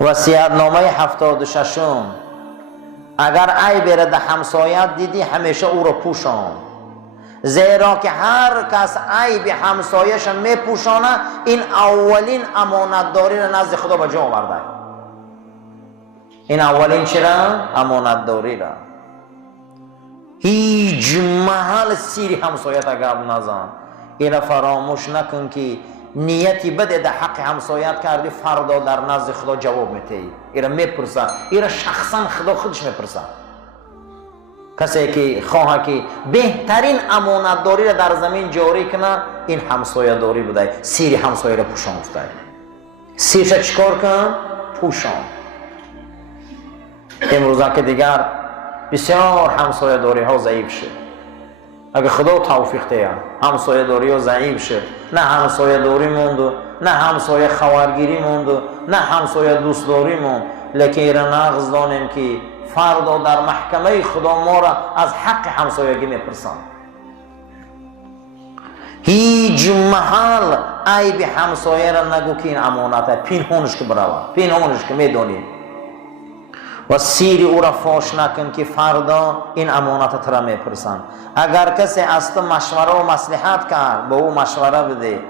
وصیت‌نامه 76. اگر عیب را در همسایت دیدی همیشه او را پوشان، زیرا که هر کس عیب همسایش میپوشانه این اولین امانتداری را نزد خدا به جا آورده. این اولین چی را؟ امانتداری را. هیچ محل سیری همسایت گپ نزن. اینا فراموش نکن که نیتی بده در حق همسایت کردی، فردا در نزد خدا جواب میدهی. اینا میپرسه، اینا شخصا خدا خودش میپرسه. کسی که خواهد که بهترین امانتداری را در زمین جاری کنه این همسایه داری بوده. سیری همسایه را پوشان افته. سیرش چیکار کن؟ پوشان. امروزه که دیگر بسیار همسایه داری ها ضعیف شد. اگه خدا توفیق ده همسایه داری ها ضعیف شد، نه همسایه داری موند، نه همسایه خواهرگیری موند، نه همسایه دوست داری موند. لیکن ایران نغز دانیم که فردا در محکمه خدا ما را از حق همسایگی میپرسند. هیچ محل عیب همسایه را نگو که این امانت پنهانش که برود، پنهانش که میدونی و سیری او را فاش نکن که فردا این امانت را میپرسند. اگر کسی از تو مشوره و مصلحت کرد به او مشوره بده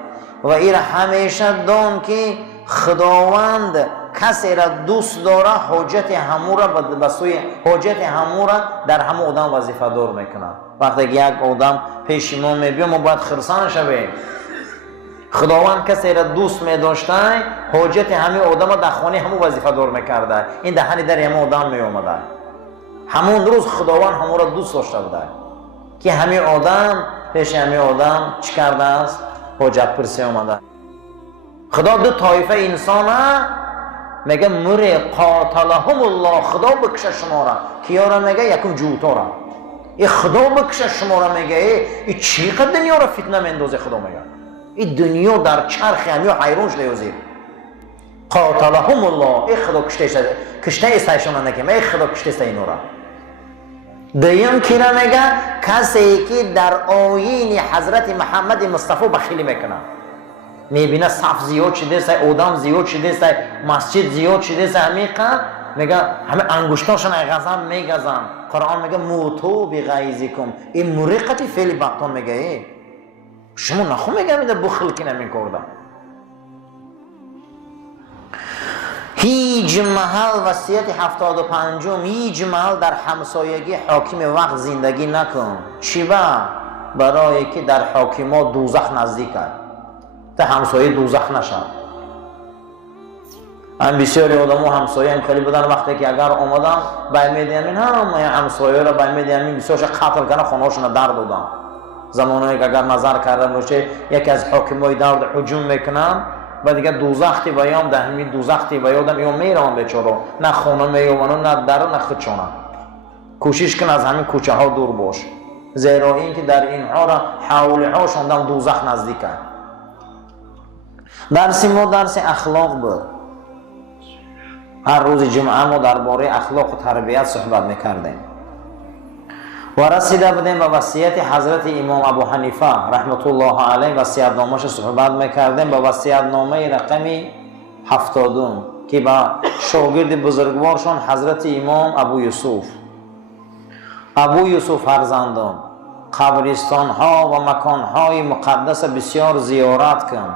و این همیشه دان که خداوند کسی را دوست داره، حاجت همو را به سوی حاجت همو را در همه آدم وظیفه دار میکنه. وقتی یک آدم پیش ما میبینه ما باید خرسان شویم. خداوند کسی را دوست میداشته، حاجت همه آدم در خانه همو وظیفه دار میکرده، این دهنی در همه آدم میومده. همون روز خداوند همو را دوست داشته بوده که همه آدم پیش همه آدم چی کرده است؟ حاجت پرسی اومده. خدا دو طایفه انسان میگه مره قاتلهم الله، خدا بکشه شما را. کیا را میگه؟ یکم جوتا را. این خدا بکشه شما را میگه. این چقدر دنیا را فتنه میندازه. خدا میگه این دنیا در چرخ همه حیرانش لیازید. قاتلهم الله، این خدا کشته ایستایشون نکه، ای خدا کشته ایست اینو را. دویم کی را میگه؟ کسی که در آیین حضرت محمد مصطفی بخیلی میکنه. میبینه صف زیاد شده است، آدم زیاد شده است، مسجد زیاد شده است، میگه همه انگشتاشون غضب میگزن. قرآن میگه موتو بغیظکم، این مرقتی فعل بطن میگه. شما نخو میگه در بخل که نمیکردم. هیچ محل وصیت 75، هیچ محل در همسایگی حاکم وقت زندگی نکن. چی برای که در حاکما دوزخ نزدیک است، تا همسایه دوزخ نشد. هم بسیاری آدم ها همسایه هم خیلی بودن، وقتی که اگر آمدن باید میدیم همسایه را باید میدیم بسیارش قتل کنه، خانهاشون در دادن. زمانی که اگر نظر کردن باشه یکی از حاکمای درد حجوم میکنن و دیگه دوزختی بیام ده همین دوزختی بیادم یا میرم بیچاره، نه خونه میومنن نه در نه خودشونه. کوشش کن از همین کوچه ها دور باش، زیرا این که در اینها را حوله هاشون دم دوزخ نزدیک است. درس ما درس اخلاق بود. هر روز جمعه ما درباره اخلاق و تربیت صحبت میکردیم و رسیده بودیم به وصیت حضرت امام ابو حنیفه رحمت الله علیه. وصیت‌نامه‌اش صحبت میکردیم به وصیت‌نامه رقمی 70 که با شاگرد بزرگوارشان حضرت امام ابو یوسف فرزندان قبرستان ها و مکان های مقدس بسیار زیارت کن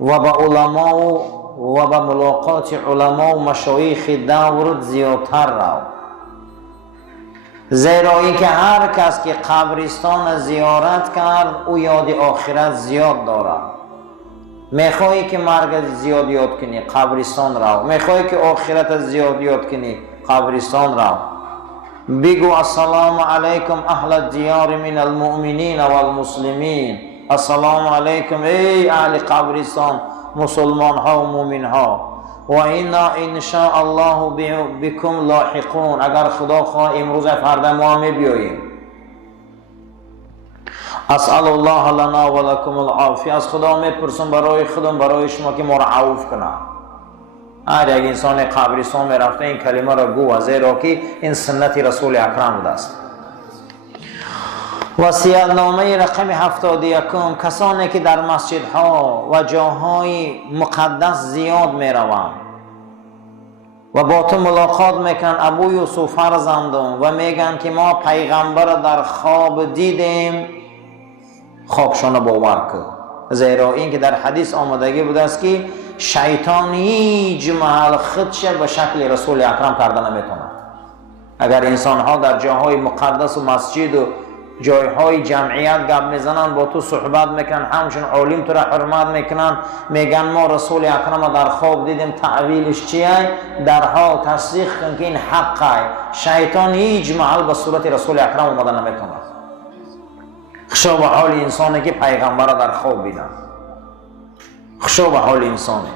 و با علما و با ملاقات علما و مشایخ دور زیادتر رو، زیرا اینکه هر کس که قبرستان زیارت کرد او یاد آخرت زیاد دارد. میخوایی که مرگ زیاد یاد کنی قبرستان رو، میخوایی که آخرت زیاد یاد کنی قبرستان رو. بگو السلام علیکم اهل الدیار من المؤمنین و المسلمین، السلام علیکم ای اهل قبرستان مسلمان ها و مومن ها. و اینا انشاء الله بكم لاحقون، اگر خدا خواه امروز فردا ما می بیاییم. اسأل الله لنا و لكم العافیه، از خدا میپرسم برای خودم برای شما که ما را عفو کنه. هر یک انسان قبرستان میرفته این کلمه را گو، زیرا که این سنت رسول اکرم بوده است. وصیت‌نامه رقم 71، کسانی که در مسجدها و جاهای مقدس زیاد میروند و با تو ملاقات میکن ابو یوسف فرزندم و میگن که ما پیغمبر در خواب دیدیم، خوابشان باور کرد. زیرا این که در حدیث آمدگی بوده است که شیطان هیچ محل خودش به شکل رسول اکرم کرده نمیتونه. اگر انسان ها در جاهای مقدس و مسجد و جایهای جمعیت گپ میزنن، با تو صحبت میکنن، همچون عالم تو را حرمت میکنن، میگن ما رسول اکرم در خواب دیدیم، تعویلش چیه؟ در حال تصدیق کن که این حقه. شیطان هیچ محل به صورت رسول اکرم اومده نمیتونه. خشو به حال انسانی که پیغمبر را در خواب بیدن، خشو به حال انسانی.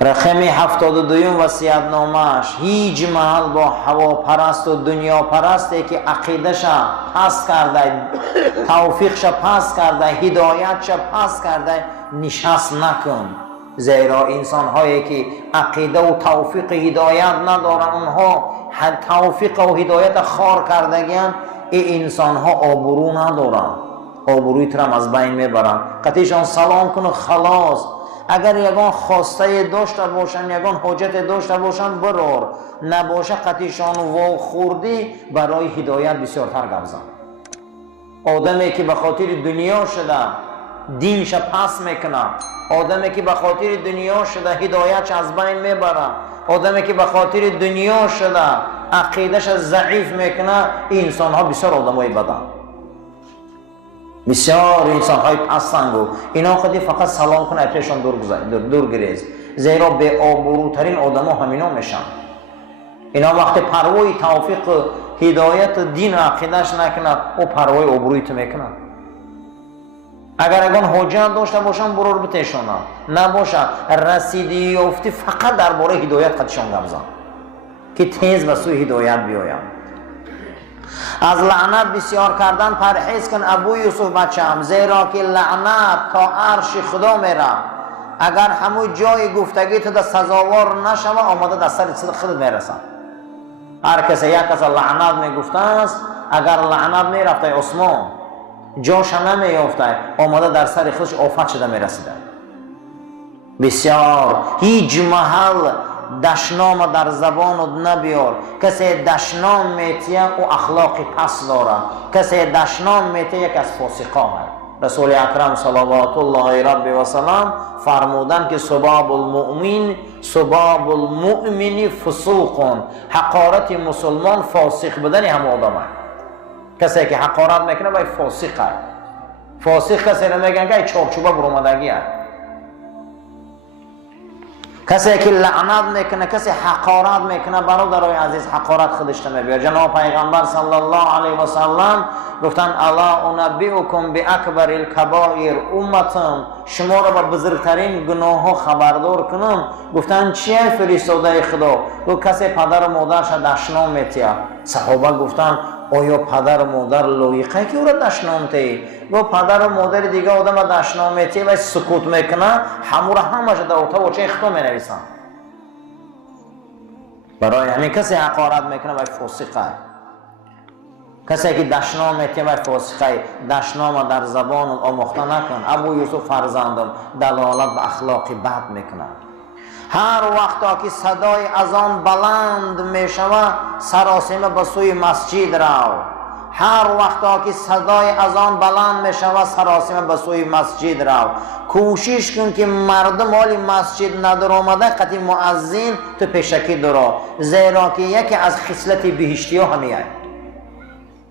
رقم 72 وصیت‌نامه‌اش هیچ محل با هواپرست و دنیا پرستی که عقیده‌ش پس کرده، توفیقش پس کرده، هدایتش پس کرده نشست نکن. زیرا انسان هایی که عقیده و توفیق هدایت ندارن، اونها توفیق و هدایت خار کردگیان، این انسان ها آبرو ندارن، آبروی ترم از بین میبرن. قطعشان سلام کن و خلاص. اگر یگان خواسته داشته باشن، یگان حاجت داشته باشن، برار. نباشه قطعشان واو خوردی برای هدایت بسیارتر گفزن. آدمی که به خاطر دنیا شده دینش پس میکنه، آدمی که به خاطر دنیا شده هدایتش از بین میبره، آدمی که به خاطر دنیا شده عقیدش ضعیف میکنه، این انسان ها بسیار آدمای بدن، بسیار انسان های پسندو. اینا خودی فقط سلام کنه اتشان دور گریز. زیرا به آبروترین آدم ها همینا میشن. اینا وقتی پروای توفیق هدایت دین عقیدش نکنه، او پروای آبرویت میکنه. اگر اگان حجت داشته باشن برور بتشانه، نباشه رسیدی یافتی فقط درباره هدایت قدشان گفزن که تیز به سوی هدایت بیایم. از لعنت بسیار کردن پرهیز کن ابو یوسف بچه‌ام، زیرا که لعنت تا عرش خدا میره. اگر همون جای گفتگی تو سزاوار نشوه، آماده در سر خودت میرسه. هر کسی یک کس لعنت میگفته است، اگر لعنت میرفته عثمان جاش نمیافته، آماده در سر خودش آفت شده میرسیده. بسیار هیچ محل دشنام در زبان نبیار. کسی دشنام میتیه او اخلاقی پس داره، کسی دشنام میتیه یک از فاسقان هست. رسول اکرم صلوات الله ربی و سلام فرمودن که سباب المؤمن فسوق، حقارت مسلمان فاسق بدن هم آدم هست. کسی که حقارت میکنه باید فاسق هست. فاسق کسی نمیگن که چارچوبه برآمدگی هست. کسی که لعنت میکنه، کسی حقارت میکنه، برادرای عزیز حقارت خودش نمیبیار. جناب پیغمبر صلی الله علیه و سلم گفتن الا انبئکم باکبر الکبائر امتم، شما را به بزرگترین گناه ها خبردار کنم. گفتن چیه فرستاده خدا؟ گفت کسی پدر و مادرش دشنام میتیه. صحابه گفتن آیا پدر و مادر لایقه که او را دشنام تی؟ گفت پدر و مادر دیگه آدم دشنام میتی و سکوت میکنه، همو را همش در اتاق و چه اختا می نویسن. برای همین کسی حقارت میکنه و فاسقه. کسی که دشنام میتی و فاسقه. دشنام در زبان آموخته نکن. ابو یوسف فرزندم دلالت به اخلاقی بد میکنه. هر وقتا که صدای اذان بلند می شود، سراسیمه به سوی مسجد رو. هر وقتا که صدای اذان بلند می شود، سراسیمه به سوی مسجد رو. کوشش کن که مردم حالی مسجد ندار آمده، قطعی مؤذن تو پیشکی درا. زیرا که یکی از خصلت بهشتی ها همیه.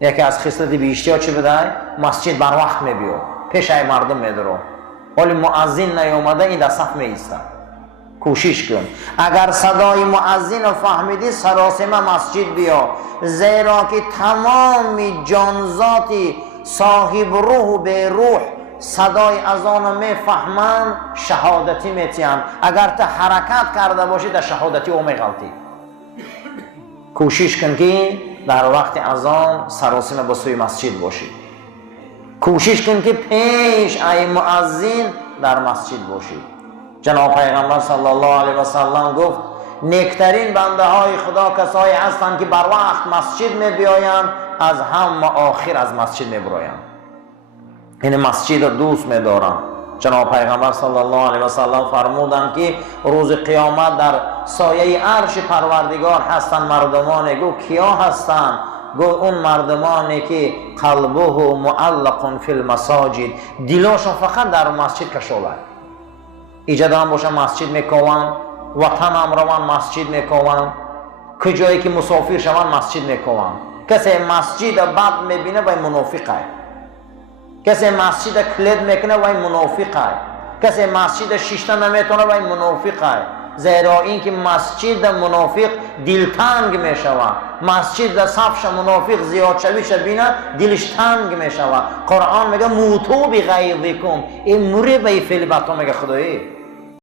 یکی از خصلت بهشتی ها چی بده؟ مسجد بر وقت می بیاد، پیشای مردم می درا. حالی مؤذن نیامده، این در صف می ایسته. کوشش کن. اگر صدای مؤذن رو فهمیدی، سراسیمه مسجد بیا. زیرا که تمام جانزاتی صاحب روح به روح صدای اذان رو میفهمن، شهادتی میتین. اگر تا حرکت کرده باشی در شهادتی او میغلطی. کوشش کن که در وقت اذان سراسیمه به سوی مسجد باشی. کوشش کن که پیش ای مؤذن در مسجد باشی. جناب پیغمبر صلی الله علیه و سلم گفت نیکترین بنده های خدا کسایی هستند که بر وقت مسجد می بیایند، از هم آخر از مسجد می برایند. این مسجد رو دوست می دارند. جناب پیغمبر صلی الله علیه و سلم فرمودند که روز قیامت در سایه عرش پروردگار هستن مردمانه. گو کیا هستن؟ گو اون مردمانی که قلبه معلق فی المساجد، دلاشون فقط در مسجد کشوله. ایجاد هم باشن مسجد میکوان، وطن هم روان مسجد میکوان، کجایی که مسافر شوان مسجد میکوان. کسی مسجد بد میبینه وای منافقه، کسی مسجد کلید میکنه وای منافقه، کسی مسجد شیشته نمیتونه وای منافقه. زیرا اینکه مسجد منافق دلتنگ میشوه، مسجد در صفش منافق زیاد شویش بینه دلش تنگ میشوه. قرآن میگه موتو بغیظکم، این موری به فعل بطا میگه خدایی